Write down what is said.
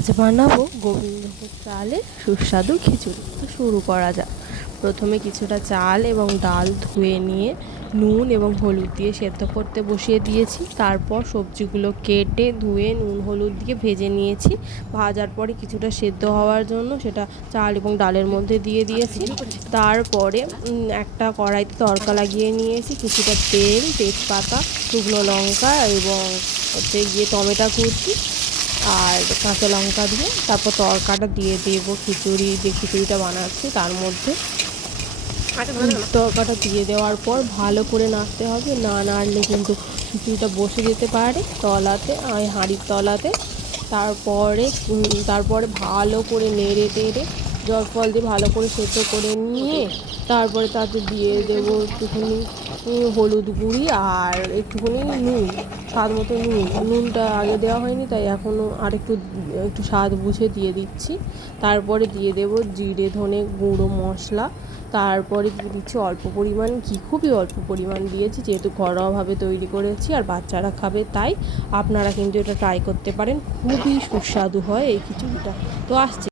আজ বানাবো গোবিন্দভোগ চালের সুস্বাদু খিচুড়ি। তো শুরু করা যাক। প্রথমে কিছুটা চাল এবং ডাল ধুয়ে নিয়ে নুন এবং হলুদ দিয়ে সেদ্ধ করতে বসিয়ে দিয়েছি। তারপর সবজিগুলো কেটে ধুয়ে নুন হলুদ দিয়ে ভেজে নিয়েছি। ভাজার পরে কিছুটা সেদ্ধ হওয়ার জন্য সেটা চাল এবং ডালের মধ্যে দিয়ে দিয়েছি। তারপরে একটা কড়াইতে তড়কা লাগিয়ে নিয়েছি। কিছুটা তেল, তেজপাতা, শুকনো লঙ্কা এবং গিয়ে টমেটো কুচি আর কাঁচা লঙ্কা দিয়ে তারপর তড়কাটা দিয়ে দেবো খিচুড়িটা বানাচ্ছি তার মধ্যে। তড়কাটা দিয়ে দেওয়ার পর ভালো করে নাড়তে হবে, না নাড়লে কিন্তু খিচুড়িটা বসে যেতে পারে তলাতে, হাঁড়ির তলাতে। তারপরে ভালো করে নেড়ে টেড়ে জল ফল দিয়ে ভালো করে সেদ্ধ করে নিয়ে তারপরে তাতে দিয়ে দেবো একটুখানি হলুদ গুঁড়ি আর একটুখানি নুন, স্বাদ মতো নুনটা আগে দেওয়া হয়নি তাই এখনও একটু স্বাদ বুঝে দিয়ে দিচ্ছি। তারপরে দিয়ে দেবো জিরে ধনে গুঁড়ো মশলা। তারপরে দিয়ে দিচ্ছি অল্প পরিমাণ ঘি, খুবই অল্প পরিমাণ দিয়েছি যেহেতু ঘরোয়াভাবে তৈরি করেছি আর বাচ্চারা খাবে, তাই আপনারা কিন্তু এটা ট্রাই করতে পারেন। খুবই সুস্বাদু হয় এই খিচুড়িটা। তো আসছে।